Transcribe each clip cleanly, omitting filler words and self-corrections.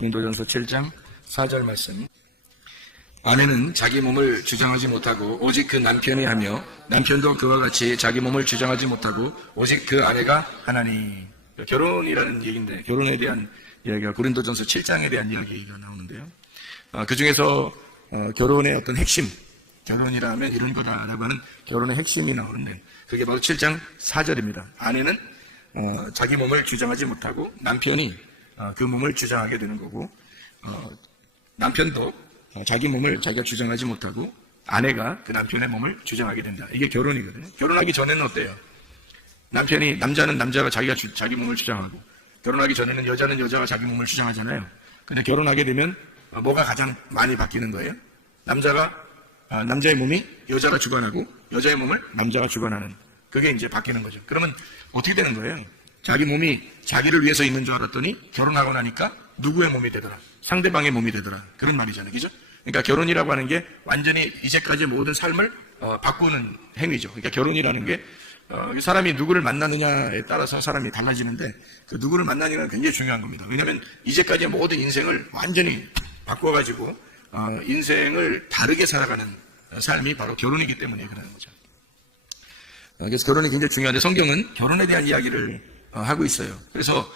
고린도전서 7장 4절 말씀. 아내는 자기 몸을 주장하지 못하고 오직 그 남편이 하며 남편도 그와 같이 자기 몸을 주장하지 못하고 오직 그 아내가 하나니. 결혼이라는 얘기인데 결혼에 대한 이야기가 고린도전서 7장에 대한 이야기가 나오는데요. 그 중에서 결혼의 어떤 핵심, 결혼이라 하면 이런 거다라고 하는 결혼의 핵심이 나오는데 그게 바로 7장 4절입니다. 아내는 자기 몸을 주장하지 못하고 남편이 그 몸을 주장하게 되는 거고, 남편도 자기 몸을 자기가 주장하지 못하고 아내가 그 남편의 몸을 주장하게 된다. 이게 결혼이거든요. 결혼하기 전에는 어때요? 남자는 남자가 자기 몸을 주장하고, 결혼하기 전에는 여자는 여자가 자기 몸을 주장하잖아요. 근데 결혼하게 되면 뭐가 가장 많이 바뀌는 거예요? 남자의 몸이 여자가 주관하고 여자의 몸을 남자가 주관하는, 그게 이제 바뀌는 거죠. 그러면 어떻게 되는 거예요? 자기 몸이 자기를 위해서 있는 줄 알았더니 결혼하고 나니까 누구의 몸이 되더라? 상대방의 몸이 되더라. 그런 말이잖아요. 그죠? 그러니까 결혼이라고 하는 게 완전히 이제까지 모든 삶을 바꾸는 행위죠. 그러니까 결혼이라는 게 사람이 누구를 만나느냐에 따라서 사람이 달라지는데, 그 누구를 만나느냐가 굉장히 중요한 겁니다. 왜냐하면 이제까지의 모든 인생을 완전히 바꿔가지고 인생을 다르게 살아가는 삶이 바로 결혼이기 때문에 그러는 거죠. 그래서 결혼이 굉장히 중요한데 성경은 결혼에 대한 이야기를 하고 있어요. 그래서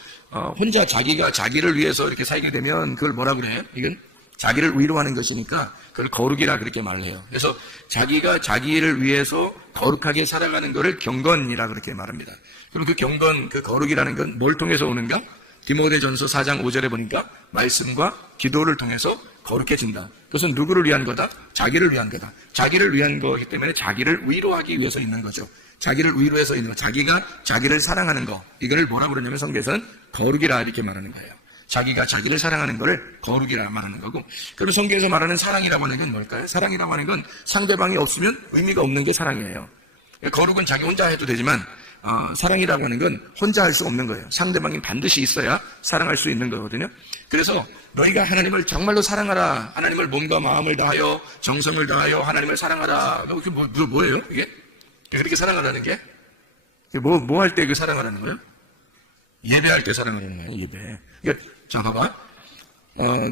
혼자 자기가 자기를 위해서 이렇게 살게 되면 그걸 뭐라 그래요? 이건 자기를 위로하는 것이니까 그걸 거룩이라 그렇게 말을 해요. 그래서 자기가 자기를 위해서 거룩하게 살아가는 것을 경건이라 그렇게 말합니다. 그럼 그 경건, 그 거룩이라는 건 뭘 통해서 오는가? 디모데전서 4장 5절에 보니까 말씀과 기도를 통해서 거룩해진다. 그것은 누구를 위한 거다? 자기를 위한 거다. 자기를 위한 거기 때문에 자기를 위로하기 위해서 있는 거죠. 자기를 위로해서 있는 거, 자기가 자기를 사랑하는 거, 이거를 뭐라고 그러냐면 성경에서는 거룩이라 이렇게 말하는 거예요. 자기가 자기를 사랑하는 거를 거룩이라 말하는 거고, 그럼 성경에서 말하는 사랑이라고 하는 건 뭘까요? 사랑이라고 하는 건 상대방이 없으면 의미가 없는 게 사랑이에요. 거룩은 자기 혼자 해도 되지만 사랑이라고 하는 건 혼자 할 수 없는 거예요. 상대방이 반드시 있어야 사랑할 수 있는 거거든요. 그래서 너희가 하나님을 정말로 사랑하라. 하나님을 몸과 마음을 다하여 정성을 다하여 하나님을 사랑하라. 그게 뭐예요? 이게? 그렇게 사랑하라는 게? 뭐 할 때 그 사랑하라는 거예요? 예배할 때 사랑하라는 거예요. 예배. 그러니까 자, 봐봐.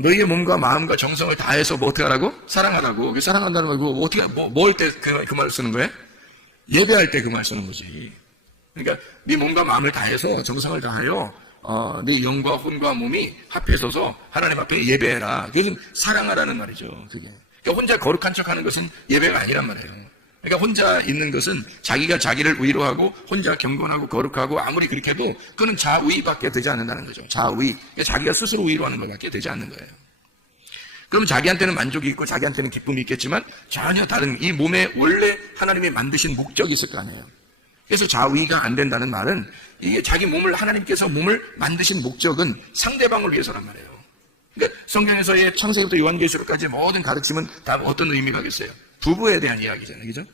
너희의 몸과 마음과 정성을 다해서 뭐 어떻게 하라고? 사랑하라고. 사랑한다는 거, 뭐 어떻게, 뭐 할 때 그 말을 쓰는 거예요? 예배할 때 그 말 쓰는 거지. 그러니까 네 몸과 마음을 다해서 정성을 다하여 네 영과 혼과 몸이 합해 서서 하나님 앞에 예배해라. 그게 사랑하라는 말이죠. 그게. 그러니까 혼자 거룩한 척하는 것은 예배가 아니란 말이에요. 그러니까 혼자 있는 것은 자기가 자기를 위로하고 혼자 경건하고 거룩하고 아무리 그렇게 해도 그거는 자위밖에 되지 않는다는 거죠. 자위. 그러니까 자기가 스스로 위로하는 것밖에 되지 않는 거예요. 그럼 자기한테는 만족이 있고 자기한테는 기쁨이 있겠지만 전혀 다른 이 몸에 원래 하나님이 만드신 목적이 있을 거 아니에요. 그래서 자위가 안 된다는 말은 이게 자기 몸을, 하나님께서 몸을 만드신 목적은 상대방을 위해서란 말이에요. 그러니까 성경에서의 창세기부터 요한계시록까지 모든 가르침은 다 어떤 의미가 있겠어요? 부부에 대한 이야기잖아요. 그죠?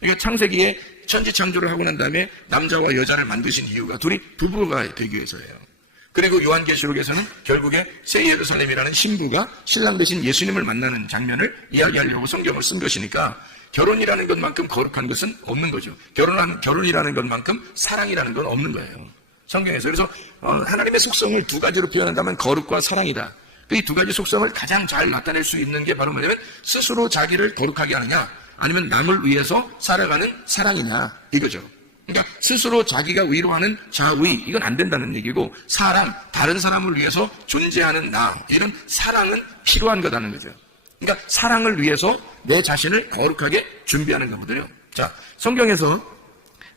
그러니까 창세기에 천지 창조를 하고 난 다음에 남자와 여자를 만드신 이유가 둘이 부부가 되기 위해서예요. 그리고 요한계시록에서는 결국에 새 예루살렘이라는 신부가 신랑 대신 예수님을 만나는 장면을 이야기하려고 성경을 쓴 것이니까 결혼이라는 것만큼 거룩한 것은 없는 거죠. 결혼이라는 것만큼 사랑이라는 건 없는 거예요. 성경에서. 그래서 하나님의 속성을 두 가지로 표현한다면 거룩과 사랑이다. 이 두 가지 속성을 가장 잘 나타낼 수 있는 게 바로 뭐냐면 스스로 자기를 거룩하게 하느냐, 아니면 남을 위해서 살아가는 사랑이냐, 이거죠. 그러니까 스스로 자기가 위로하는 자위, 이건 안 된다는 얘기고, 사랑, 다른 사람을 위해서 존재하는 나, 이런 사랑은 필요한 거다는 거죠. 그러니까 사랑을 위해서 내 자신을 거룩하게 준비하는 거거든요. 자, 성경에서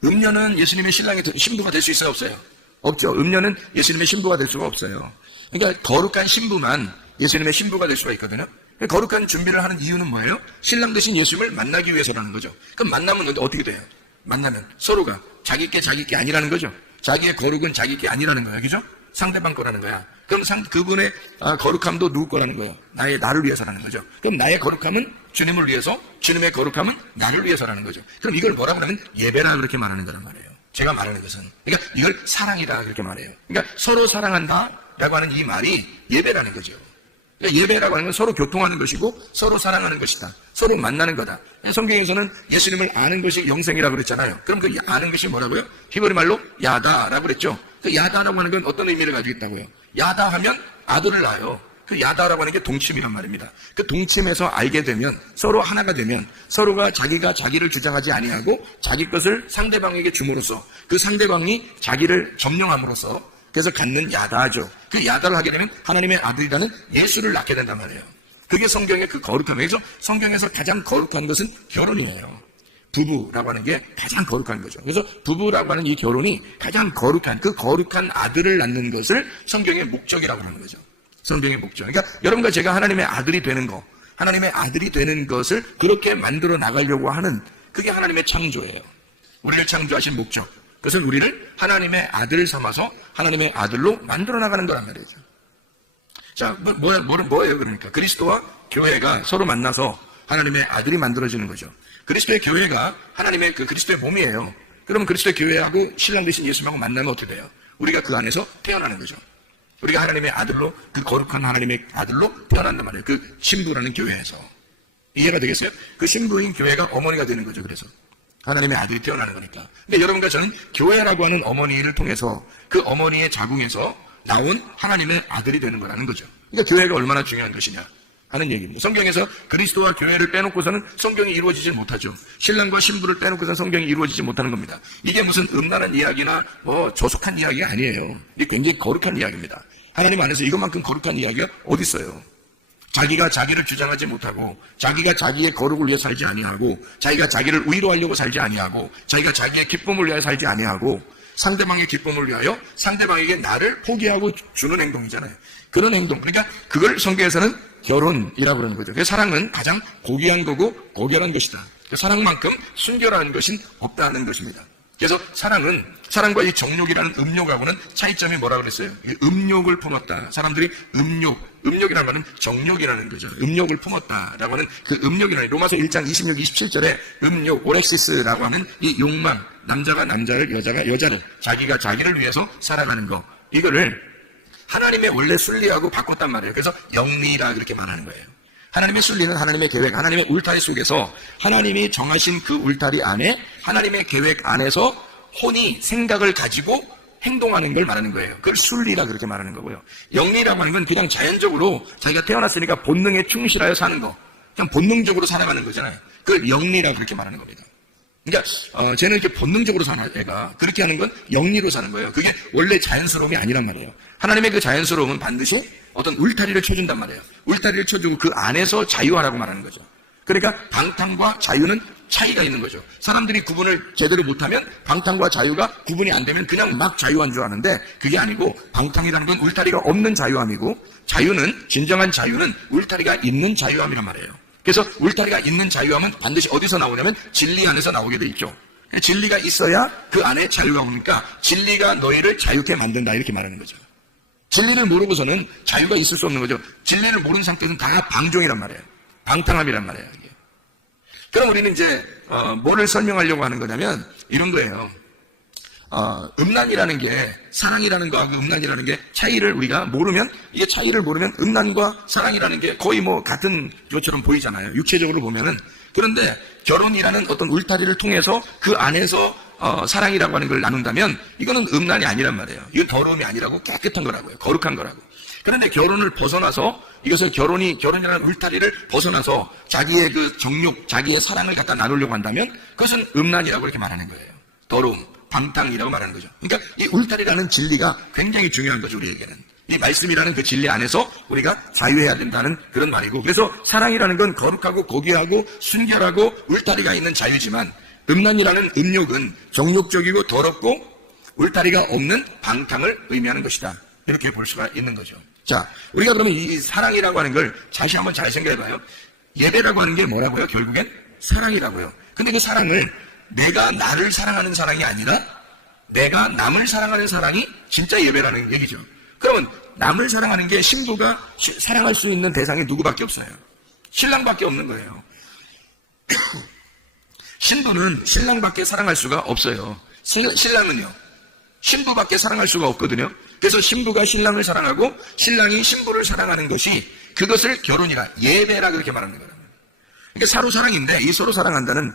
음녀는 예수님의 신부가 될 수 있어요, 없어요? 없죠. 음녀는 예수님의 신부가 될 수가 없어요. 그러니까 거룩한 신부만 예수님의 신부가 될 수가 있거든요. 거룩한 준비를 하는 이유는 뭐예요? 신랑 대신 예수님을 만나기 위해서라는 거죠. 그럼 만나면 어떻게 돼요? 만나면 서로가 자기 게 아니라는 거죠. 자기의 거룩은 자기 게 아니라는 거예요. 그죠? 상대방 거라는 거야. 그럼 그분의 거룩함도 누구 거라는 거예요? 나를 위해서라는 거죠. 그럼 나의 거룩함은 주님을 위해서, 주님의 거룩함은 나를 위해서라는 거죠. 그럼 이걸 뭐라고 하면 예배라 그렇게 말하는 거란 말이에요. 제가 말하는 것은. 그러니까 이걸 사랑이다 그렇게 말해요. 그러니까 서로 사랑한다 라고 하는 이 말이 예배라는 거죠. 그러니까 예배라고 하는 건 서로 교통하는 것이고 서로 사랑하는 것이다. 서로 만나는 거다. 성경에서는 예수님을 아는 것이 영생이라고 그랬잖아요. 그럼 그 아는 것이 뭐라고요? 히브리 말로 야다라고 그랬죠. 그 야다라고 하는 건 어떤 의미를 가지고 있다고요? 야다 하면 아들을 낳아요. 그 야다라고 하는 게 동침이란 말입니다. 그 동침에서 알게 되면 서로 하나가 되면 서로가 자기가 자기를 주장하지 아니하고 자기 것을 상대방에게 줌으로써 그 상대방이 자기를 점령함으로써 그래서 갖는 야다죠. 그 야다를 하게 되면 하나님의 아들이라는 예수를 낳게 된단 말이에요. 그게 성경의 그 거룩함이에요. 그래서 성경에서 가장 거룩한 것은 결혼이에요. 부부라고 하는 게 가장 거룩한 거죠. 그래서 부부라고 하는 이 결혼이 가장 거룩한 그 거룩한 아들을 낳는 것을 성경의 목적이라고 하는 거죠. 성경의 목적. 그러니까 여러분과 제가 하나님의 아들이 되는 거, 하나님의 아들이 되는 것을 그렇게 만들어 나가려고 하는 그게 하나님의 창조예요. 우리를 창조하신 목적. 그것은 우리를 하나님의 아들 삼아서 하나님의 아들로 만들어 나가는 거란 말이죠. 자, 뭐예요 그러니까? 그리스도와 교회가 서로 만나서 하나님의 아들이 만들어지는 거죠. 그리스도의 교회가 하나님의 그 그리스도의 몸이에요. 그러면 그리스도의 교회하고 신랑 되신 예수님하고 만나면 어떻게 돼요? 우리가 그 안에서 태어나는 거죠. 우리가 하나님의 아들로, 그 거룩한 하나님의 아들로 태어난단 말이에요. 그 신부라는 교회에서. 이해가 되겠어요? 그 신부인 교회가 어머니가 되는 거죠. 그래서 하나님의 아들이 태어나는 거니까. 근데 여러분과 저는 교회라고 하는 어머니를 통해서 그 어머니의 자궁에서 나온 하나님의 아들이 되는 거라는 거죠. 그러니까 교회가 얼마나 중요한 것이냐 하는 얘기입니다. 성경에서 그리스도와 교회를 빼놓고서는 성경이 이루어지지 못하죠. 신랑과 신부를 빼놓고서는 성경이 이루어지지 못하는 겁니다. 이게 무슨 음란한 이야기나 저속한 이야기가 아니에요. 이게 굉장히 거룩한 이야기입니다. 하나님 안에서 이것만큼 거룩한 이야기가 어디 있어요? 자기가 자기를 주장하지 못하고 자기가 자기의 거룩을 위해 살지 아니하고 자기가 자기를 위로하려고 살지 아니하고 자기가 자기의 기쁨을 위하여 살지 아니하고 상대방의 기쁨을 위하여 상대방에게 나를 포기하고 주는 행동이잖아요. 그런 행동. 그러니까 그걸 성경에서는 결혼이라고 그러는 거죠. 그래서 사랑은 가장 고귀한 거고 고결한 것이다. 사랑만큼 순결한 것은 없다는 것입니다. 그래서 사랑은 사랑과 이 정욕이라는 음욕하고는 차이점이 뭐라고 그랬어요? 음욕을 품었다. 사람들이 음욕이라는 말은 정욕이라는 거죠. 음욕을 품었다라고 하는 그 음욕이라는 로마서 1장 26, 27절에 음욕, 오렉시스라고 하는 이 욕망, 남자가 남자를, 여자가 여자를, 자기가 자기를 위해서 살아가는 거. 이거를 하나님의 원래 순리하고 바꿨단 말이에요. 그래서 영리라 그렇게 말하는 거예요. 하나님의 순리는 하나님의 계획, 하나님의 울타리 속에서 하나님이 정하신 그 울타리 안에 하나님의 계획 안에서 혼이 생각을 가지고 행동하는 걸 말하는 거예요. 그걸 순리라 그렇게 말하는 거고요. 영리라고 하는 건 그냥 자연적으로 자기가 태어났으니까 본능에 충실하여 사는 거. 그냥 본능적으로 살아가는 거잖아요. 그걸 영리라고 그렇게 말하는 겁니다. 그러니까 쟤는 이렇게 본능적으로 사는 애가 그렇게 하는 건 영리로 사는 거예요. 그게 원래 자연스러움이 아니란 말이에요. 하나님의 그 자연스러움은 반드시 어떤 울타리를 쳐준단 말이에요. 울타리를 쳐주고 그 안에서 자유하라고 말하는 거죠. 그러니까 방탕과 자유는 차이가 있는 거죠. 사람들이 구분을 제대로 못하면 방탕과 자유가 구분이 안 되면 그냥 막 자유한 줄 아는데 그게 아니고 방탕이라는 건 울타리가 없는 자유함이고 자유는 진정한 자유는 울타리가 있는 자유함이란 말이에요. 그래서 울타리가 있는 자유함은 반드시 어디서 나오냐면 진리 안에서 나오게 돼 있죠. 진리가 있어야 그 안에 자유가 오니까 진리가 너희를 자유케 만든다 이렇게 말하는 거죠. 진리를 모르고서는 자유가 있을 수 없는 거죠. 진리를 모르는 상태는 다 방종이란 말이에요. 방탕함이란 말이에요. 이게. 그럼 우리는 이제 뭐를 설명하려고 하는 거냐면 이런 거예요. 음란이라는 게 사랑이라는 거하고 음란이라는 게 차이를 우리가 모르면 이게 차이를 모르면 음란과 사랑이라는 게 거의 뭐 같은 것처럼 보이잖아요. 육체적으로 보면은. 그런데 결혼이라는 어떤 울타리를 통해서 그 안에서 사랑이라고 하는 걸 나눈다면 이거는 음란이 아니란 말이에요. 이건 더러움이 아니라고 깨끗한 거라고요. 거룩한 거라고. 그런데 결혼을 벗어나서 이것을 결혼이라는 울타리를 벗어나서 자기의 그 정욕, 자기의 사랑을 갖다 나누려고 한다면 그것은 음란이라고 이렇게 말하는 거예요. 더러움, 방탕이라고 말하는 거죠. 그러니까 이 울타리라는 진리가 굉장히 중요한 거죠, 우리에게는. 이 말씀이라는 그 진리 안에서 우리가 자유해야 된다는 그런 말이고 그래서 사랑이라는 건 거룩하고 고귀하고 순결하고 울타리가 있는 자유지만 음란이라는 음욕은 정욕적이고 더럽고 울타리가 없는 방탕을 의미하는 것이다. 이렇게 볼 수가 있는 거죠. 자, 우리가 그러면 이 사랑이라고 하는 걸 다시 한번 잘 생각해봐요. 예배라고 하는 게 뭐라고요? 결국엔 사랑이라고요. 근데 그 사랑을 내가 나를 사랑하는 사랑이 아니라 내가 남을 사랑하는 사랑이 진짜 예배라는 얘기죠. 그러면 남을 사랑하는 게 신부가 사랑할 수 있는 대상이 누구밖에 없어요. 신랑밖에 없는 거예요. 신부는 신랑밖에 사랑할 수가 없어요. 신랑은요. 신부밖에 사랑할 수가 없거든요. 그래서 신부가 신랑을 사랑하고 신랑이 신부를 사랑하는 것이 그것을 결혼이라 예배라 그렇게 말하는 거예요. 그러니까 서로 사랑인데 이 서로 사랑한다는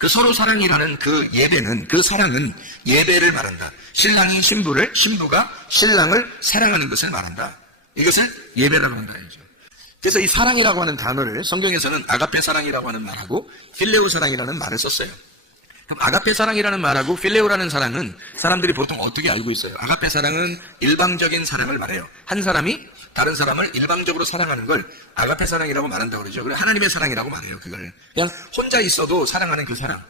그 서로 사랑이라는 그 예배는, 그 사랑은 예배를 말한다. 신랑이 신부를, 신부가 신랑을 사랑하는 것을 말한다. 이것을 예배라고 한다. 그래서 이 사랑이라고 하는 단어를 성경에서는 아가페 사랑이라고 하는 말하고 필레오 사랑이라는 말을 썼어요. 그럼 아가페 사랑이라는 말하고 필레오라는 사랑은 사람들이 보통 어떻게 알고 있어요? 아가페 사랑은 일방적인 사랑을 말해요. 한 사람이 다른 사람을 일방적으로 사랑하는 걸 아가페 사랑이라고 말한다고 그러죠. 그래 하나님의 사랑이라고 말해요. 그걸 그냥 혼자 있어도 사랑하는 그 사랑,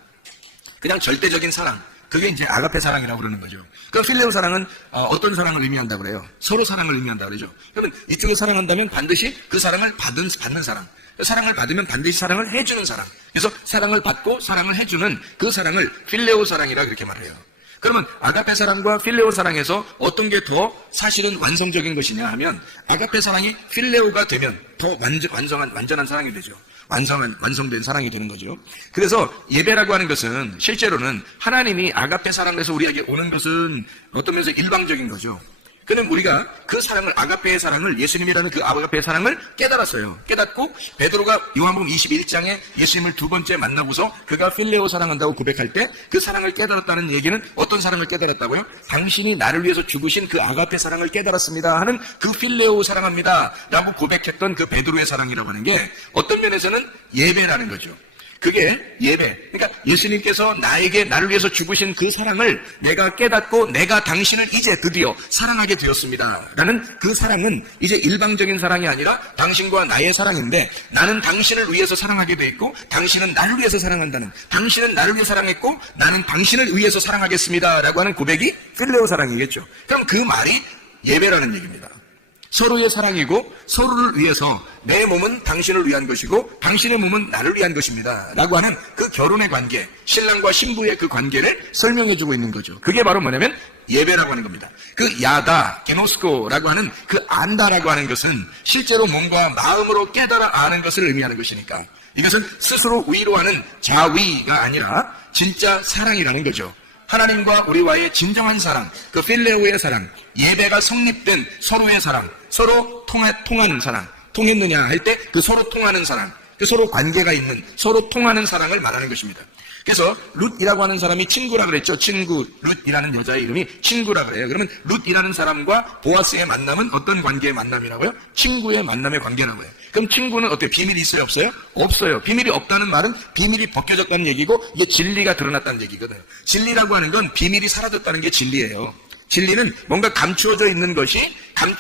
그냥 절대적인 사랑, 그게 이제 아가페 사랑이라고 그러는 거죠. 그럼 필레오 사랑은 어떤 사랑을 의미한다고 그래요? 서로 사랑을 의미한다고 그러죠. 그러면 이쪽을 사랑한다면 반드시 그 사랑을 받는 사랑, 사랑을 받으면 반드시 사랑을 해주는 사랑. 그래서 사랑을 받고 사랑을 해주는 그 사랑을 필레오 사랑이라 그렇게 말해요. 그러면 아가페 사랑과 필레오 사랑에서 어떤 게 더 사실은 완성적인 것이냐 하면 아가페 사랑이 필레오가 되면 더 완전한 사랑이 되죠. 완성된 사랑이 되는 거죠. 그래서 예배라고 하는 것은 실제로는 하나님이 아가페 사랑에서 우리에게 오는 것은 어떤 면에서 일방적인 거죠. 그는 우리가 그 사랑을, 아가페의 사랑을, 예수님이라는 그 아가페의 사랑을 깨달았어요. 깨닫고 베드로가 요한복음 21장에 예수님을 두 번째 만나고서 그가 필레오 사랑한다고 고백할 때 그 사랑을 깨달았다는 얘기는 어떤 사랑을 깨달았다고요? 당신이 나를 위해서 죽으신 그 아가페 사랑을 깨달았습니다 하는 그 필레오 사랑합니다 라고 고백했던 그 베드로의 사랑이라고 하는 게 어떤 면에서는 예배라는 거죠. 그게 예배. 그러니까 예수님께서 나를 위해서 죽으신 그 사랑을 내가 깨닫고 내가 당신을 이제 드디어 사랑하게 되었습니다 라는 그 사랑은 이제 일방적인 사랑이 아니라 당신과 나의 사랑인데, 나는 당신을 위해서 사랑하게 돼 있고 당신은 나를 위해서 사랑한다는, 당신은 나를 위해 사랑했고 나는 당신을 위해서 사랑하겠습니다 라고 하는 고백이 필레오 사랑이겠죠. 그럼 그 말이 예배라는 얘기입니다. 서로의 사랑이고 서로를 위해서 내 몸은 당신을 위한 것이고 당신의 몸은 나를 위한 것입니다 라고 하는 그 결혼의 관계, 신랑과 신부의 그 관계를 설명해주고 있는 거죠. 그게 바로 뭐냐면 예배라고 하는 겁니다. 그 야다, 게노스코라고 하는 그 안다라고 하는 것은 실제로 몸과 마음으로 깨달아 아는 것을 의미하는 것이니까 이것은 스스로 위로하는 자위가 아니라 진짜 사랑이라는 거죠. 하나님과 우리와의 진정한 사랑, 그 필레오의 사랑, 예배가 성립된 서로의 사랑, 서로 통하는 사랑, 통했느냐 할 때 그 서로 통하는 사랑, 그 서로 관계가 있는, 서로 통하는 사랑을 말하는 것입니다. 그래서 룻이라고 하는 사람이 친구라 그랬죠. 친구, 룻이라는 여자의 이름이 친구라 그래요. 그러면 룻이라는 사람과 보아스의 만남은 어떤 관계의 만남이라고요? 친구의 만남의 관계라고 해요. 그럼 친구는 어때요? 비밀이 있어요? 없어요? 없어요. 비밀이 없다는 말은 비밀이 벗겨졌다는 얘기고 이게 진리가 드러났다는 얘기거든요. 진리라고 하는 건 비밀이 사라졌다는 게 진리예요. 진리는 뭔가 감추어져 있는 것이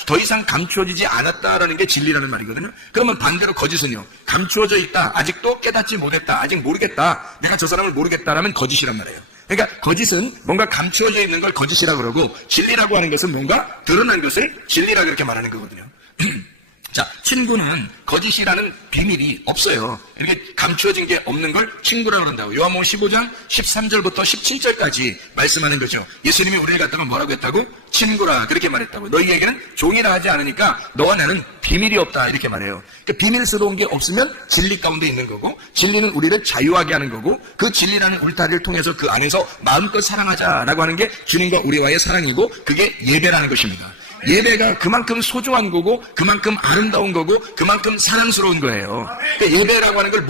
더 이상 감추어지지 않았다라는 게 진리라는 말이거든요. 그러면 반대로 거짓은요. 감추어져 있다. 아직도 깨닫지 못했다. 아직 모르겠다. 내가 저 사람을 모르겠다라면 거짓이란 말이에요. 그러니까 거짓은 뭔가 감추어져 있는 걸 거짓이라 그러고 진리라고 하는 것은 뭔가 드러난 것을 진리라 그렇게 말하는 거거든요. 자, 친구는 거짓이라는 비밀이 없어요. 이렇게 감추어진 게 없는 걸 친구라고 그런다고. 요한복음 15장 13절부터 17절까지 말씀하는 거죠. 예수님이 우리를 갖다가 뭐라고 했다고? 친구라 그렇게 말했다고. 너희에게는 종이라 하지 않으니까 너와 나는 비밀이 없다 이렇게 말해요. 그러니까 비밀스러운 게 없으면 진리 가운데 있는 거고, 진리는 우리를 자유하게 하는 거고, 그 진리라는 울타리를 통해서 그 안에서 마음껏 사랑하자라고 하는 게 주님과 우리와의 사랑이고, 그게 예배라는 것입니다. 예배가 그만큼 소중한 거고 그만큼 아름다운 거고 그만큼 사랑스러운 거예요. 그러니까 예배라고 하는 걸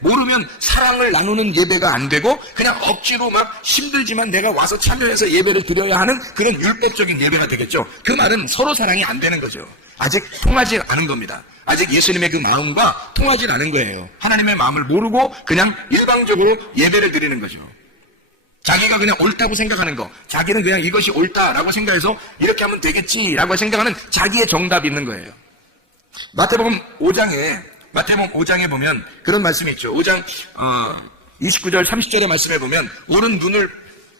모르면 사랑을 나누는 예배가 안 되고 그냥 억지로 막 힘들지만 내가 와서 참여해서 예배를 드려야 하는 그런 율법적인 예배가 되겠죠. 그 말은 서로 사랑이 안 되는 거죠. 아직 통하지 않은 겁니다. 아직 예수님의 그 마음과 통하지 않은 거예요. 하나님의 마음을 모르고 그냥 일방적으로 예배를 드리는 거죠. 자기가 그냥 옳다고 생각하는 거, 자기는 그냥 이것이 옳다라고 생각해서 이렇게 하면 되겠지라고 생각하는 자기의 정답이 있는 거예요. 마태복음 5장에 보면 그런 말씀이 있죠. 5장 29절 30절의 말씀에 보면 오른 눈을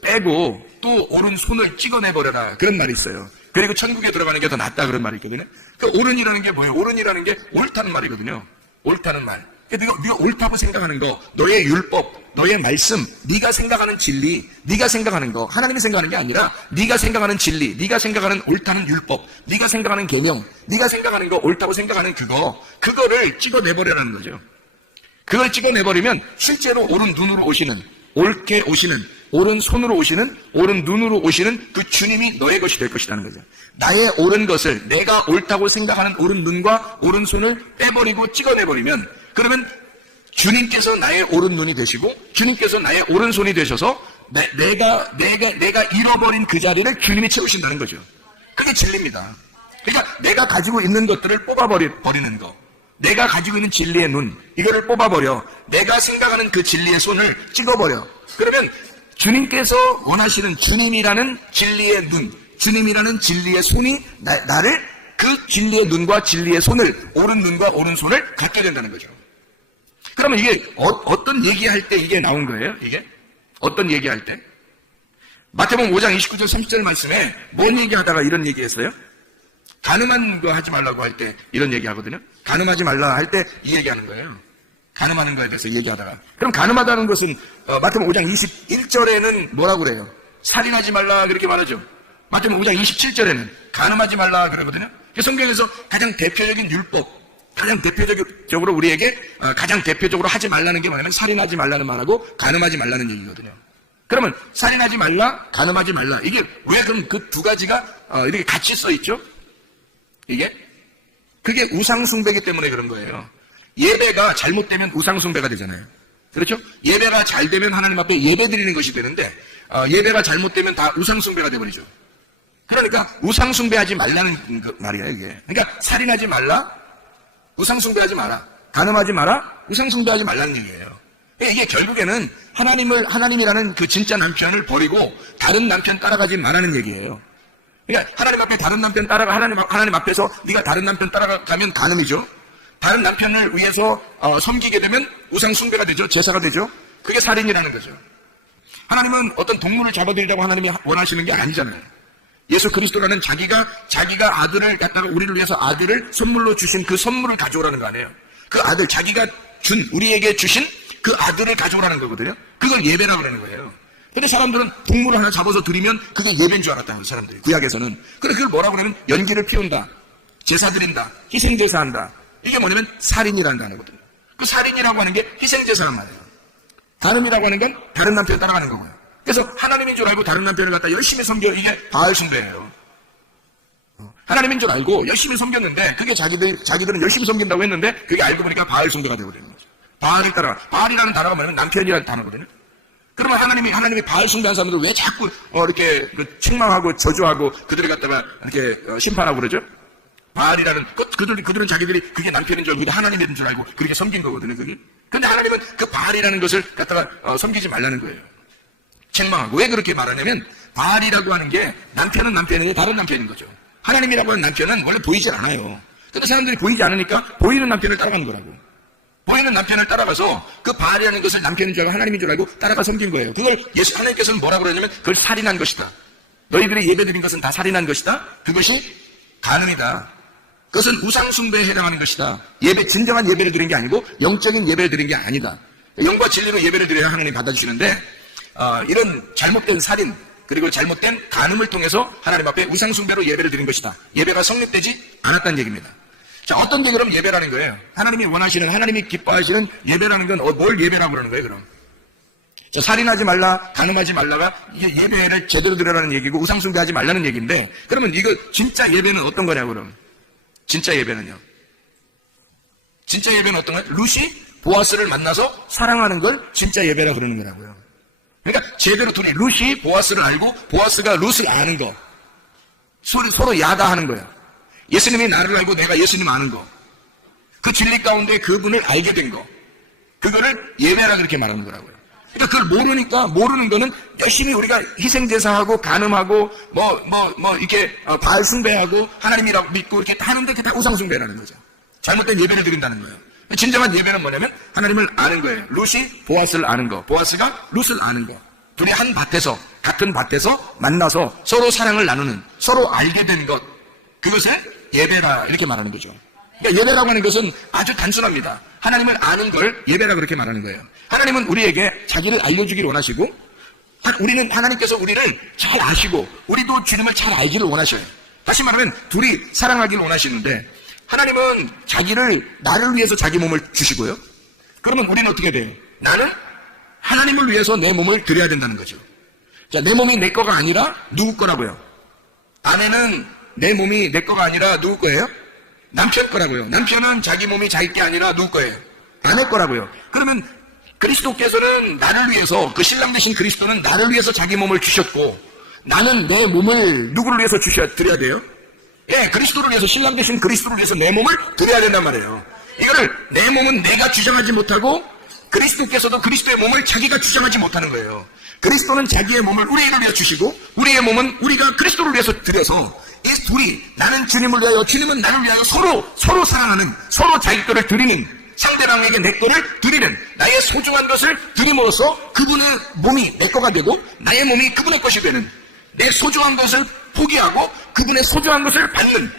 빼고 또 오른 손을 찍어내버려라 그런 말이 있어요. 그리고 천국에 들어가는 게 더 낫다 그런 말이 있거든요. 그 오른이라는 게 뭐예요? 오른이라는 게 옳다는 말이거든요. 옳다는 말. 그러니까 네가 옳다고 생각하는 거, 너의 율법, 너의 말씀, 네가 생각하는 진리, 네가 생각하는 거, 하나님이 생각하는 게 아니라 네가 생각하는 진리, 네가 생각하는 옳다는 율법, 네가 생각하는 계명, 네가 생각하는 거 옳다고 생각하는 그거를 찍어내버리라는 거죠. 그걸 찍어내버리면 실제로 옳은 눈으로 오시는, 옳게 오시는, 옳은 손으로 오시는, 옳은 눈으로 오시는 그 주님이 너의 것이 될 것이라는 거죠. 나의 옳은 것을, 내가 옳다고 생각하는 옳은 눈과 옳은 손을 빼버리고 찍어내버리면, 그러면 주님께서 나의 오른눈이 되시고 주님께서 나의 오른손이 되셔서 내가 잃어버린 그 자리를 주님이 채우신다는 거죠. 그게 진리입니다. 그러니까 내가 가지고 있는 것들을 뽑아버리는 거, 내가 가지고 있는 진리의 눈, 이거를 뽑아버려. 내가 생각하는 그 진리의 손을 찍어버려. 그러면 주님께서 원하시는 주님이라는 진리의 눈, 주님이라는 진리의 손이 나를 그 진리의 눈과 진리의 손을, 옳은 눈과 옳은 손을 갖게 된다는 거죠. 그러면 이게 어떤 얘기할 때 이게 나온 거예요? 이게 어떤 얘기할 때? 마태복음 5장 29절 30절 말씀에 뭔 얘기하다가 이런 얘기했어요? 가늠한 거 하지 말라고 할 때 이런 얘기하거든요. 가늠하지 말라 할 때 이 얘기하는 거예요. 가늠하는 거에 대해서 얘기하다가. 그럼 가늠하다는 것은 마태복음 5장 21절에는 뭐라고 그래요? 살인하지 말라 그렇게 말하죠. 마태복음 5장 27절에는 가늠하지 말라 그러거든요. 성경에서 가장 대표적인 율법, 가장 대표적으로 우리에게 가장 대표적으로 하지 말라는 게 뭐냐면 살인하지 말라는 말하고 가늠하지 말라는 얘기거든요. 그러면 살인하지 말라, 가늠하지 말라, 이게 왜 그럼 그 두 가지가 이렇게 같이 써 있죠? 그게 우상숭배이기 때문에 그런 거예요. 예배가 잘못되면 우상숭배가 되잖아요. 그렇죠? 예배가 잘 되면 하나님 앞에 예배 드리는 것이 되는데 예배가 잘못되면 다 우상숭배가 되어버리죠. 그러니까 우상숭배하지 말라는 말이에요, 이게. 그러니까 살인하지 말라, 우상숭배하지 마라, 간음하지 마라, 우상숭배하지 말라는 얘기예요. 이게 결국에는 하나님이라는 그 진짜 남편을 버리고 다른 남편 따라가지 말라는 얘기예요. 그러니까 하나님 앞에 다른 남편 따라가, 하나님 앞에서 네가 다른 남편 따라가면 간음이죠. 다른 남편을 위해서 섬기게 되면 우상숭배가 되죠. 제사가 되죠. 그게 살인이라는 거죠. 하나님은 어떤 동물을 잡아들이라고 하나님이 원하시는 게 아니잖아요. 예수 그리스도라는 자기가 아들을 갖다가 우리를 위해서 아들을 선물로 주신 그 선물을 가져오라는 거 아니에요. 그 아들, 자기가 우리에게 주신 그 아들을 가져오라는 거거든요. 그걸 예배라고 하는 거예요. 근데 사람들은 동물을 하나 잡아서 드리면 그게 예배인 줄 알았다는 사람들이, 구약에서는. 그래, 그걸 뭐라고 하냐면 연기를 피운다, 제사 드린다, 희생제사 한다. 이게 뭐냐면 살인이라는 단어거든요. 그 살인이라고 하는 게 희생제사란 말이에요. 간음이라고 하는 건 다른 남편 따라가는 거고요. 그래서 하나님인 줄 알고 다른 남편을 갖다 열심히 섬겨, 이게 바알 숭배예요. 하나님인 줄 알고 열심히 섬겼는데 그게 자기들은 열심히 섬긴다고 했는데 그게 알고 보니까 바알 숭배가 되어버리는 거죠. 바알을 따라. 바알이라는 단어가 뭐냐면 남편이라는 단어거든요. 그러면 하나님이 바알 숭배한 사람들 왜 자꾸 이렇게 책망하고 저주하고 그들을 갖다가 이렇게 심판하고 그러죠? 바알이라는 그들은 자기들이 그게 남편인 줄 알고 하나님인 줄 알고 그렇게 섬긴 거거든요. 그게. 근데 하나님은 그 바알이라는 것을 갖다가 섬기지 말라는 거예요. 책망하고. 왜 그렇게 말하냐면 바알이라고 하는 게 남편은 남편인데 다른 남편인 거죠. 하나님이라고 하는 남편은 원래 보이질 않아요. 근데 사람들이 보이지 않으니까 보이는 남편을 따라가는 거라고. 보이는 남편을 따라가서 그 바알이라는 것을 남편인 줄 알고 하나님인 줄 알고 따라가 섬긴 거예요. 그걸 하나님께서는 뭐라고 그러냐면 그걸 살인한 것이다. 너희들이 예배드린 것은 다 살인한 것이다. 그것이 간음이다. 그것은 우상숭배에 해당하는 것이다. 진정한 예배를 드린 게 아니고 영적인 예배를 드린 게 아니다. 영과 진리로 예배를 드려야 하나님 받아주시는데 이런 잘못된 살인 그리고 잘못된 간음을 통해서 하나님 앞에 우상숭배로 예배를 드린 것이다. 예배가 성립되지 않았다는 얘기입니다. 자, 어떤 게 그럼 예배라는 거예요? 하나님이 원하시는, 하나님이 기뻐하시는 예배라는 건 뭘 예배라고 그러는 거예요, 그럼? 자, 살인하지 말라, 간음하지 말라가 이게 예배를 제대로 드려라는 얘기고 우상숭배하지 말라는 얘기인데, 그러면 이거 진짜 예배는 어떤 거냐고, 그럼? 진짜 예배는요? 진짜 예배는 어떤 거예요? 룻이 보아스를 만나서 사랑하는 걸 진짜 예배라 그러는 거라고요. 그러니까 제대로 룻이 보아스를 알고 보아스가 룻을 아는 거, 서로 야다하는 거예요. 예수님이 나를 알고 내가 예수님 아는 거, 그 진리 가운데 그분을 알게 된 거, 그거를 예배라 그렇게 말하는 거라고요. 그러니까 그걸 모르는 거는 열심히 우리가 희생제사하고 간음하고 이렇게 바알 숭배하고 하나님이라고 믿고 이렇게 하는데 그게 다 우상숭배라는 거죠. 잘못된 예배를 드린다는 거예요. 진정한 예배는 뭐냐면 하나님을 아는 거예요. 룻이 보아스를 아는 거, 보아스가 룻을 아는 거. 둘이 한 밭에서, 같은 밭에서 만나서 서로 사랑을 나누는, 서로 알게 된 것, 그것을 예배라 이렇게 말하는 거죠. 그러니까 예배라고 하는 것은 아주 단순합니다. 하나님을 아는 걸 예배라 그렇게 말하는 거예요. 하나님은 우리에게 자기를 알려주기를 원하시고, 우리는 하나님께서 우리를 잘 아시고 우리도 주님을 잘 알기를 원하셔요. 다시 말하면 둘이 사랑하기를 원하시는데, 하나님은 나를 위해서 자기 몸을 주시고요. 그러면 우리는 어떻게 돼요? 나는 하나님을 위해서 내 몸을 드려야 된다는 거죠. 자, 내 몸이 내 거가 아니라 누구 거라고요? 아내는 내 몸이 내 거가 아니라 누구 거예요? 남편 거라고요. 남편은 자기 몸이 자기 게 아니라 누구 거예요? 아내 거라고요. 그러면 그리스도께서는 나를 위해서, 그 신랑 되신 그리스도는 나를 위해서 자기 몸을 주셨고, 나는 내 몸을 누구를 위해서 드려야 돼요? 예, 그리스도를 위해서, 신랑 되신 그리스도를 위해서 내 몸을 드려야 된단 말이에요. 이거를 내 몸은 내가 주장하지 못하고 그리스도께서도 그리스도의 몸을 자기가 주장하지 못하는 거예요. 그리스도는 자기의 몸을 우리를 위해 주시고 우리의 몸은 우리가 그리스도를 위해서 드려서 이 둘이, 나는 주님을 위하여 주님은 나를 위하여 서로 사랑하는, 서로 자기 거를 드리는, 상대방에게 내 거를 드리는, 나의 소중한 것을 드림으로써 그분의 몸이 내 거가 되고 나의 몸이 그분의 것이 되는, 내 소중한 것을 포기하고 그분의 소중한 것을 받는,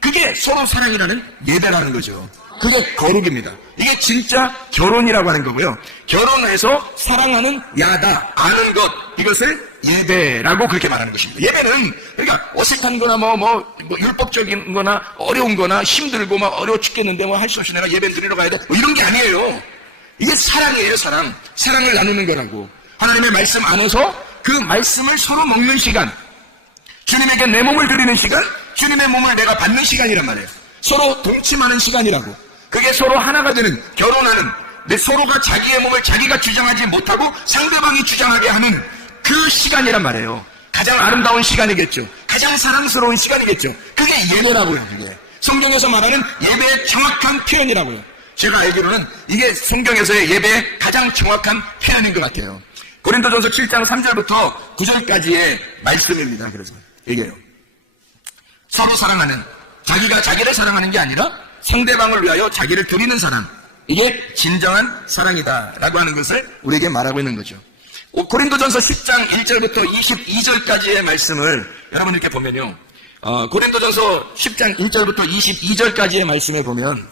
그게 서로 사랑이라는 예배라는 거죠. 그게 거룩입니다. 이게 진짜 결혼이라고 하는 거고요. 결혼해서 사랑하는 야다, 아는 것, 이것을 예배라고 그렇게 말하는 것입니다. 예배는 그러니까 어색한 거나 뭐 율법적인 거나 어려운 거나 힘들고 막 어려워 죽겠는데 뭐 할 수 없이 내가 예배 드리러 가야 돼, 뭐 이런 게 아니에요. 이게 사랑이에요. 사랑을 나누는 거라고. 하나님의 말씀 안에서 그 말씀을 서로 먹는 시간, 주님에게 내 몸을 드리는 시간, 주님의 몸을 내가 받는 시간이란 말이에요. 서로 동침하는 시간이라고. 그게 서로 하나가 되는, 결혼하는, 내 서로가 자기의 몸을 자기가 주장하지 못하고 상대방이 주장하게 하는 그 시간이란 말이에요. 가장 아름다운 시간이겠죠. 가장 사랑스러운 시간이겠죠. 그게 예배라고요. 그게 성경에서 말하는 예배의 정확한 표현이라고요. 제가 알기로는 이게 성경에서의 예배의 가장 정확한 표현인 것 같아요. 고린도전서 7장 3절부터 9절까지의 말씀입니다. 그래서 얘기해요. 서로 사랑하는, 자기가 자기를 사랑하는 게 아니라 상대방을 위하여 자기를 드리는 사랑, 이게 진정한 사랑이다 라고 하는 것을 우리에게 말하고 있는 거죠. 고린도전서 10장 1절부터 22절까지의 말씀을 여러분 이렇게 보면요, 고린도전서 10장 1절부터 22절까지의 말씀에 보면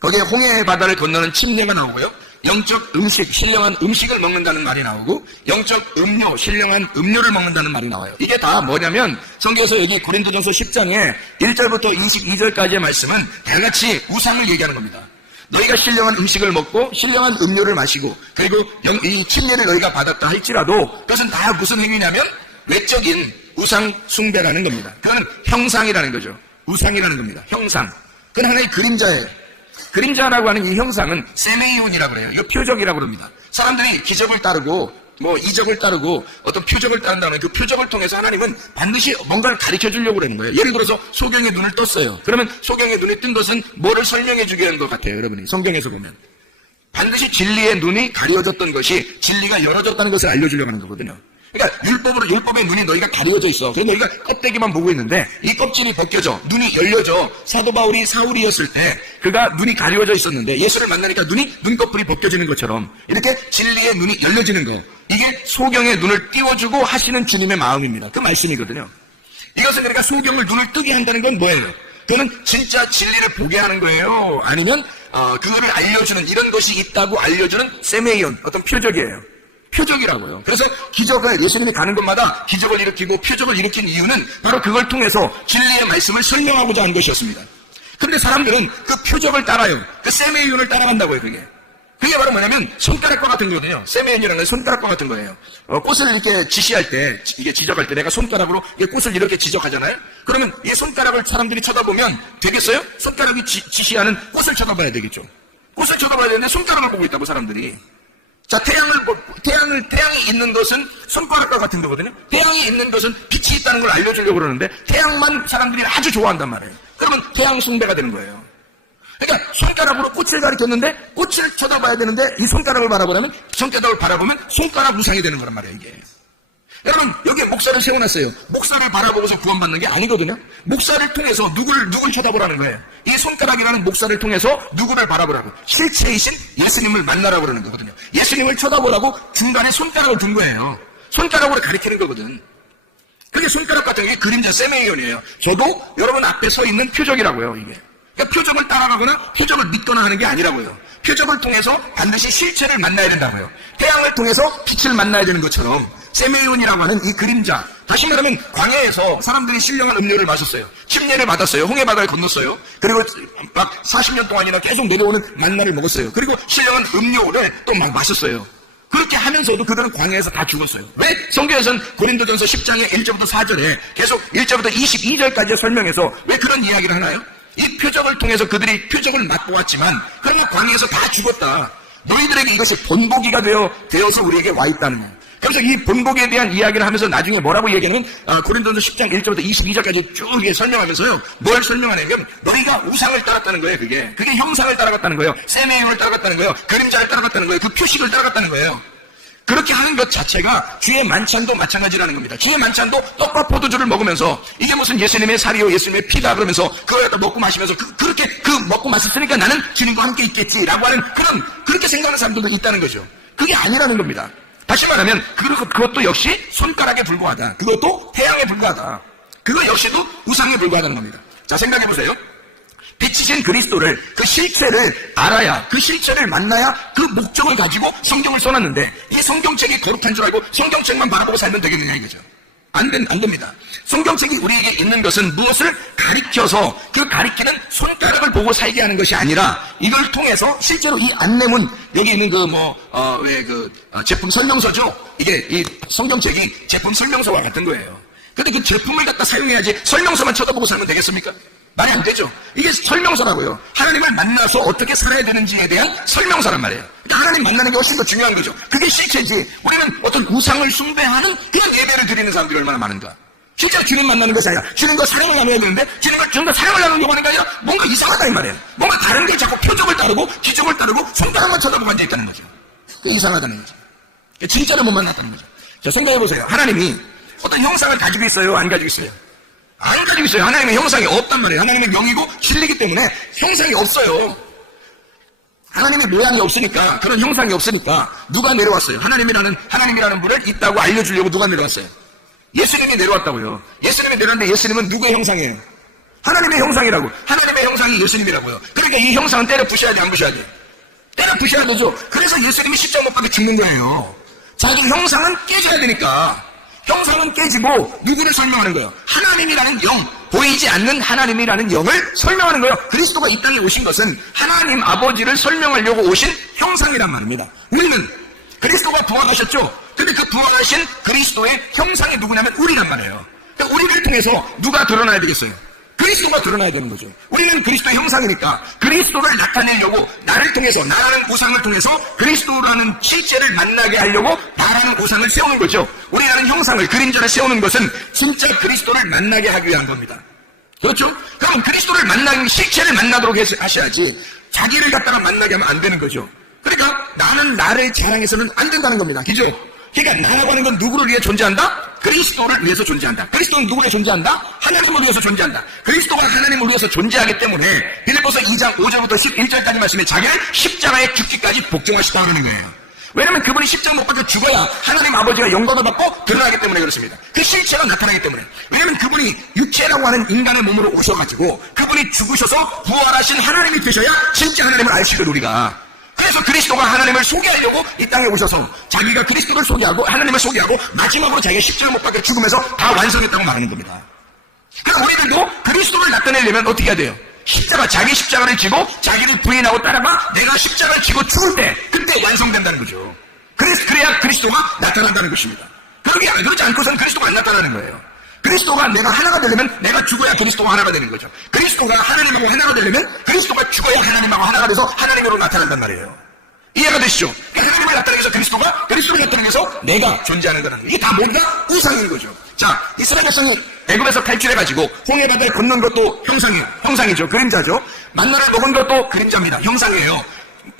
거기에 홍해 바다를 건너는 침례가 나오고요, 영적 음식, 신령한 음식을 먹는다는 말이 나오고, 영적 음료, 신령한 음료를 먹는다는 말이 나와요. 이게 다 뭐냐면 성경에서 여기 고린도전서 10장에 1절부터 22절까지의 말씀은 다 같이 우상을 얘기하는 겁니다. 너희가 신령한 음식을 먹고 신령한 음료를 마시고 그리고 이 침례를 너희가 받았다 할지라도 그것은 다 무슨 행위냐면 외적인 우상 숭배라는 겁니다. 그건 형상이라는 거죠. 우상이라는 겁니다. 형상. 그건 하나의 그림자예요. 그림자라고 하는 이 형상은 세메이온이라고 그래요. 이거 표적이라고 그럽니다. 사람들이 기적을 따르고 뭐 이적을 따르고 어떤 표적을 따른다는 그 표적을 통해서 하나님은 반드시 뭔가를 가르쳐 주려고 그러는 거예요. 예를 들어서 소경의 눈을 떴어요. 그러면 소경의 눈이 뜬 것은 뭐를 설명해 주게 하는 것 같아요. 여러분이 성경에서 보면 반드시 진리의 눈이 가려졌던 것이 진리가 열어졌다는 것을 알려주려고 하는 거거든요. 그러니까 율법의 눈이 너희가 가려져 있어. 그래서 너희가 껍데기만 보고 있는데 이 껍질이 벗겨져 눈이 열려져. 사도 바울이 사울이었을 때 그가 눈이 가려져 있었는데 예수를 만나니까 눈꺼풀이 벗겨지는 것처럼 이렇게 진리의 눈이 열려지는 거, 이게 소경의 눈을 띄워주고 하시는 주님의 마음입니다. 그 말씀이거든요. 이것은 그러니까 소경을 눈을 뜨게 한다는 건 뭐예요? 그거는 진짜 진리를 보게 하는 거예요? 아니면 그거를 알려주는, 이런 것이 있다고 알려주는 세메이온, 어떤 표적이에요. 표적이라고요. 그래서 기적을, 예수님이 가는 곳마다 기적을 일으키고 표적을 일으킨 이유는 바로 그걸 통해서 진리의 말씀을 설명하고자 한 것이었습니다. 그런데 사람들은 그 표적을 따라요. 그 세메이온을 따라간다고요. 그게 바로 뭐냐면 손가락과 같은 거거든요. 세메이온이라는 건 손가락과 같은 거예요. 꽃을 이렇게 지시할 때, 이게 지적할 때 내가 손가락으로 꽃을 이렇게 지적하잖아요. 그러면 이 손가락을 사람들이 쳐다보면 되겠어요? 손가락이 지시하는 꽃을 쳐다봐야 되겠죠. 꽃을 쳐다봐야 되는데 손가락을 보고 있다고 사람들이. 자, 태양이 있는 것은 손가락과 같은 거거든요. 태양이 있는 것은 빛이 있다는 걸 알려주려고 그러는데 태양만 사람들이 아주 좋아한단 말이에요. 그러면 태양 숭배가 되는 거예요. 그러니까 손가락으로 꽃을 가리켰는데 꽃을 쳐다봐야 되는데 이 손가락을 바라보면 손가락 우상이 되는 거란 말이에요, 이게. 여러분, 여기에 목사를 세워놨어요. 목사를 바라보고서 구원받는 게 아니거든요. 목사를 통해서 누굴 쳐다보라는 거예요. 이 손가락이라는 목사를 통해서 누구를 바라보라고, 실체이신 예수님을 만나라고 그러는 거거든요. 예수님을 쳐다보라고 중간에 손가락을 둔 거예요. 손가락으로 가리키는 거거든. 그게 손가락 같은 게 그림자 세메이온이에요. 저도 여러분 앞에 서 있는 표적이라고요, 이게. 그러니까 표적을 따라가거나 표적을 믿거나 하는 게 아니라고요. 표적을 통해서 반드시 실체를 만나야 된다고요. 태양을 통해서 빛을 만나야 되는 것처럼 세메이온이라고 하는 이 그림자, 다시 말하면 광야에서 사람들이 신령한 음료를 마셨어요. 침례를 받았어요. 홍해 바다를 건넜어요. 그리고 막 40년 동안이나 계속 내려오는 만나를 먹었어요. 그리고 신령한 음료를 또 막 마셨어요. 그렇게 하면서도 그들은 광야에서 다 죽었어요. 왜? 성경에서는 고린도전서 10장의 1절부터 4절에 계속 1절부터 22절까지 설명해서 왜 그런 이야기를 하나요? 이 표적을 통해서 그들이 표적을 맛보았지만 그러면 광야에서 다 죽었다. 너희들에게 이것이 본보기가 되어서 우리에게 와 있다는 거예요. 그래서 이 본보기에 대한 이야기를 하면서 나중에 뭐라고 얘기하냐면 고린도전서 10장 1절부터 22절까지 쭉 설명하면서요. 뭘 설명하냐면 너희가 우상을 따랐다는 거예요. 그게 형상을 따라갔다는 거예요. 셈의 형을 따라갔다는 거예요. 그림자를 따라갔다는 거예요. 그 표식을 따라갔다는 거예요. 그렇게 하는 것 자체가 주의 만찬도 마찬가지라는 겁니다. 주의 만찬도 떡과 포도주를 먹으면서 이게 무슨 예수님의 살이요 예수님의 피다 그러면서 그걸 갖다 먹고 마시면서 그렇게 먹고 마셨으니까 나는 주님과 함께 있겠지라고 하는 그렇게 생각하는 사람들도 있다는 거죠. 그게 아니라는 겁니다. 다시 말하면 그것도 역시 손가락에 불과하다. 그것도 태양에 불과하다. 그거 역시도 우상에 불과하다는 겁니다. 자, 생각해 보세요. 빛이신 그리스도를 그 실체를 알아야 그 실체를 만나야 그 목적을 가지고 성경을 써놨는데 이 성경책이 거룩한 줄 알고 성경책만 바라보고 살면 되겠느냐 이거죠. 안 됩니다. 성경책이 우리에게 있는 것은 무엇을 가리켜서 그 가리키는 손가락을 보고 살게 하는 것이 아니라 이걸 통해서 실제로 이 안내문 여기 있는 제품 설명서죠. 이게 이 성경책이 제품 설명서와 같은 거예요. 근데 그 제품을 갖다 사용해야지 설명서만 쳐다보고 살면 되겠습니까? 말이 안 되죠. 이게 설명서라고요. 하나님을 만나서 어떻게 살아야 되는지에 대한 설명서란 말이에요. 그러니까 하나님 만나는 게 훨씬 더 중요한 거죠. 그게 실체지. 우리는 어떤 우상을 숭배하는 그런 예배를 드리는 사람들이 얼마나 많은가. 실제로 주님 만나는 것이 아니라 주님과 사랑을 나눠야 되는데 주님과 사랑을 나누려고 하는 게 아니라 뭔가 이상하다 이 말이에요. 뭔가 다른 게 자꾸 표적을 따르고 기적을 따르고 손가락만 쳐다보고 앉아있다는 거죠. 그게 이상하다는 거죠. 진짜로 못 만났다는 거죠. 자, 생각해보세요. 하나님이 어떤 형상을 가지고 있어요? 안 가지고 있어요? 안 가지고 있어요. 하나님의 형상이 없단 말이에요. 하나님의 명이고 진리이기 때문에 형상이 없어요. 하나님의 모양이 없으니까, 그런 형상이 없으니까 누가 내려왔어요? 하나님이라는 분을 있다고 알려주려고 누가 내려왔어요? 예수님이 내려왔다고요. 예수님이 내려왔는데 예수님은 누구의 형상이에요? 하나님의 형상이라고. 하나님의 형상이 예수님이라고요. 그러니까 이 형상은 때려 부셔야 돼, 안 부셔야 돼? 때려 부셔야 되죠. 그래서 예수님이 십자가 못 박혀 죽는 거예요. 자기 형상은 깨져야 되니까. 형상은 깨지고 누구를 설명하는 거예요? 하나님이라는 영, 보이지 않는 하나님이라는 영을 설명하는 거예요. 그리스도가 이 땅에 오신 것은 하나님 아버지를 설명하려고 오신 형상이란 말입니다. 우리는 그리스도가 부활하셨죠? 근데 그 부활하신 그리스도의 형상이 누구냐면 우리란 말이에요. 그러니까 우리를 통해서 누가 드러나야 되겠어요? 그리스도가 드러나야 되는 거죠. 우리는 그리스도의 형상이니까 그리스도를 나타내려고 나를 통해서, 나라는 우상을 통해서 그리스도라는 실제를 만나게 하려고 나라는 우상을 세우는 거죠. 우리라는 형상을, 그림자를 세우는 것은 진짜 그리스도를 만나게 하기 위한 겁니다. 그렇죠? 그럼 그리스도를 만나는 실체를 만나도록 하셔야지 자기를 갖다가 만나게 하면 안 되는 거죠. 그러니까 나는 나를 자랑해서는 안 된다는 겁니다. 그죠? 그러니까 나라고 하는 건 누구를 위해 존재한다? 그리스도를 위해서 존재한다. 그리스도는 누구를 위해 존재한다? 하나님을 위해서 존재한다. 그리스도가 하나님을 위해서 존재하기 때문에 빌립보서 2장 5절부터 11절까지 말씀에 자기를 십자가에 죽기까지 복종하시다 그러는 거예요. 왜냐면 그분이 십자가 못 박혀 죽어야 하나님 아버지가 영광을 받고 드러나기 때문에 그렇습니다. 그 실체가 나타나기 때문에. 왜냐면 그분이 육체라고 하는 인간의 몸으로 오셔가지고 그분이 죽으셔서 부활하신 하나님이 되셔야 진짜 하나님을 알 수 있는 우리가. 그래서 그리스도가 하나님을 소개하려고 이 땅에 오셔서 자기가 그리스도를 소개하고 하나님을 소개하고 마지막으로 자기가 십자가 못 박혀 죽으면서 다 완성했다고 말하는 겁니다. 그럼 우리들도 그리스도를 나타내려면 어떻게 해야 돼요? 자기 십자가를 지고 자기를 부인하고 따라가 내가 십자가를 지고 죽을 때 그때 완성된다는 거죠. 그래야 그리스도가 나타난다는 것입니다. 그렇지 않고서는 그리스도가 안 나타나는 거예요. 그리스도가 내가 하나가 되려면 내가 죽어야 그리스도가 하나가 되는 거죠. 그리스도가 하나님하고 하나가 되려면 그리스도가 죽어야 하나님하고 하나가 돼서 하나님으로 나타난단 말이에요. 이해가 되시죠? 하나님을 나타내기 위해서 그리스도를 나타내기 위해서 내가 존재하는 거라는 거예요. 이게 다 뭔가 우상인 거죠. 자, 이스라엘 백성이 애굽에서 탈출해가지고 홍해바다를 건넌 것도 형상이죠. 그림자죠. 만나를 먹은 것도 그림자입니다. 형상이에요.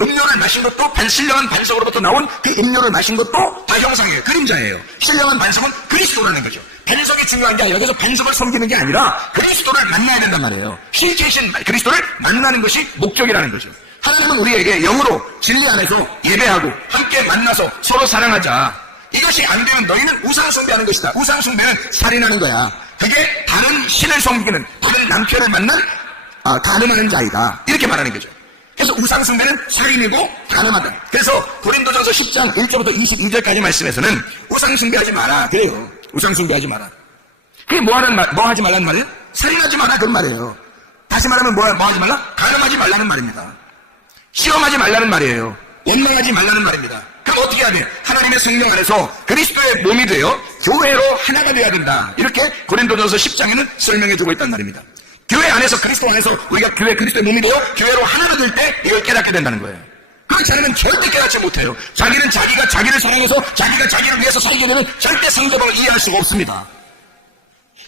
음료를 마신 것도 신령한 반석으로부터 나온 그 음료를 마신 것도 다 형상이에요. 그림자예요. 신령한 반석은 그리스도라는 거죠. 반석이 중요한 게 아니라 그래서 반석을 섬기는 게 아니라 그리스도를 만나야 된단 말이에요. 실제이신 그리스도를 만나는 것이 목적이라는 거죠. 하나님은 우리에게 영으로 진리 안에서 예배하고 함께 만나서 서로 사랑하자. 이것이 안 되면 너희는 우상 숭배하는 것이다. 우상 숭배는 살인하는 거야. 그게 다른 신을 섬기는, 다른 남편을 만난 간음하는 자이다. 이렇게 말하는 거죠. 그래서 우상 숭배는 살인이고 간음하다. 그래서 고린도전서 10장 1절부터 22절까지 말씀에서는 우상 숭배하지 마라. 그래요. 우상 숭배하지 마라. 그게 뭐 하지 말라는 말이에요? 살인하지 마라 그런 말이에요. 다시 말하면 뭐 하지 말라? 간음하지 말라는 말입니다. 시험하지 말라는 말이에요. 원망하지 말라는 말입니다. 그럼 어떻게 해야 돼? 하나님의 성령 안에서 그리스도의 몸이 되어 교회로 하나가 되어야 된다. 이렇게 고린도전서 10장에는 설명해 주고 있단 말입니다. 교회 안에서, 그리스도 안에서 우리가 교회 그리스도의 몸이 되어 교회로 하나가 될 때 이걸 깨닫게 된다는 거예요. 그렇지 않으면 절대 깨닫지 못해요. 자기는 자기가 자기를 사랑해서 자기가 자기를 위해서 살게 되면 절대 상대방을 이해할 수가 없습니다.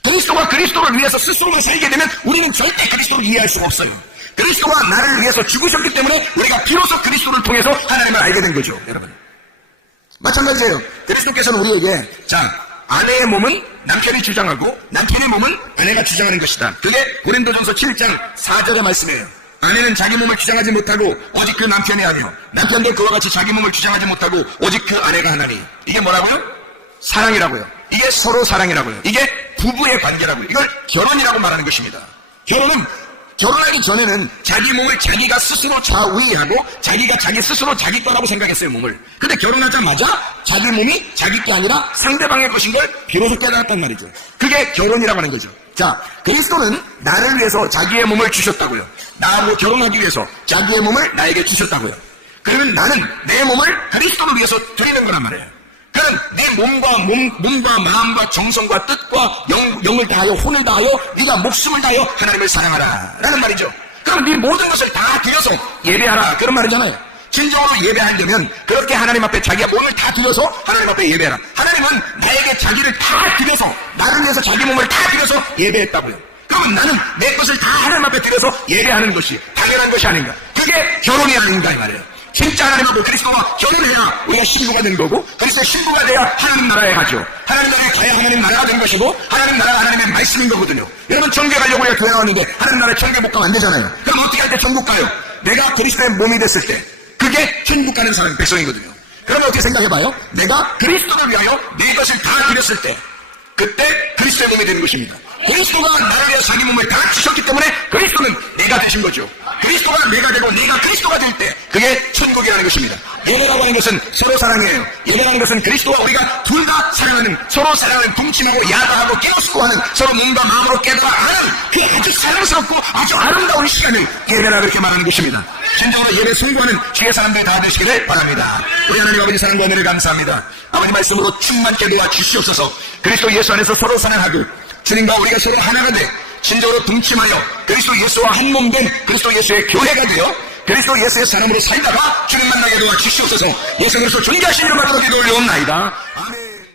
그리스도가 그리스도를 위해서 스스로만 살게 되면 우리는 절대 그리스도를 이해할 수가 없어요. 그리스도가 나를 위해서 죽으셨기 때문에 우리가 비로소 그리스도를 통해서 하나님을 알게 된 거죠, 여러분. 마찬가지예요. 그리스도께서는 우리에게, 아내의 몸은 남편이 주장하고 남편의 몸은 아내가 주장하는 것이다. 그게 고린도전서 7장 4절의 말씀이에요. 아내는 자기 몸을 주장하지 못하고 오직 그 남편이 하며 남편도 그와 같이 자기 몸을 주장하지 못하고 오직 그 아내가 하나니. 이게 뭐라고요? 사랑이라고요. 이게 서로 사랑이라고요. 이게 부부의 관계라고요. 이걸 결혼이라고 말하는 것입니다. 결혼하기 전에는 자기 몸을 자기가 스스로 좌우위하고 자기가 자기 스스로 자기 거라고 생각했어요, 몸을. 근데 결혼하자마자 자기 몸이 자기 게 아니라 상대방의 것인 걸 비로소 깨달았단 말이죠. 그게 결혼이라고 하는 거죠. 그리스도는 나를 위해서 자기의 몸을 주셨다고요. 나하고 결혼하기 위해서 자기의 몸을 나에게 주셨다고요. 그러면 나는 내 몸을 그리스도를 위해서 드리는 거란 말이에요. 그럼 내 몸과 마음과 정성과 뜻과 영을 다하여 혼을 다하여 네가 목숨을 다하여 하나님을 사랑하라 라는 말이죠. 그럼 네 모든 것을 다 드려서 예배하라 그런 말이잖아요. 진정으로 예배하려면 그렇게 하나님 앞에 자기의 몸을 다 드려서 하나님 앞에 예배하라. 하나님은 나에게 자기를 다 드려서 나를 위해서 자기 몸을 다 드려서 예배했다고요. 그러면 나는 내 것을 다 하나님 앞에 드려서 예배하는 것이 당연한 것이 아닌가. 그게 결혼이 아닌가 이 말이에요. 진짜 하나님하고 그리스도와 결혼해야 우리가 신부가 되는 거고 그리스도의 신부가 돼야 하나님 나라에 가죠. 하나님 나라에 가야 하나님 나라가 되는 것이고 하나님 나라가 하나님의 말씀인 거거든요. 여러분 천국에 가려고 우리가 교회 나왔는데 하나님 나라에 천국에 못 가면 안 되잖아요. 그럼 어떻게 할 때 천국 가요? 내가 그리스도의 몸이 됐을 때 그게 천국 가는 사람 백성이거든요. 그러면 어떻게 생각해봐요? 내가 그리스도를 위하여 내 것을 다 드렸을 때 그때 그리스도의 몸이 되는 것입니다. 그리스도가 나를 위해 자기 몸을 다 주셨기 때문에 그리스도는 내가 되신 거죠. 그리스도가 내가 되고 내가 그리스도가 될 때 그게 천국이라는 것입니다. 예배라고 하는 것은 서로 사랑이에요. 예배라는 것은 그리스도와 우리가 둘 다 사랑하는, 서로 사랑하는, 동침하고 야다하고 깨우치고 하는, 서로 몸과 마음으로 깨달아 하는 그 아주 사랑스럽고 아주 아름다운 시간을 예배라 그렇게 말하는 것입니다. 진정으로 예배 승부하는 주의 사람들이 다 되시기를 바랍니다. 우리 하나님 아버지 사랑과 은혜를 감사합니다. 아버지 말씀으로 충만케 도와 주시옵소서. 그리스도 예수 안에서 서로 사랑하고 주님과 우리가 서로 하나가 돼 진정으로 동침하여 그리스도 예수와 한 몸 된 그리스도 예수의 교회가 되어 그리스도 예수의 사람으로 살다가 주님 만나게 도와 주시옵소서. 예수 그리스도 존귀하신 이름으로 기도 올려옵나이다. 아멘.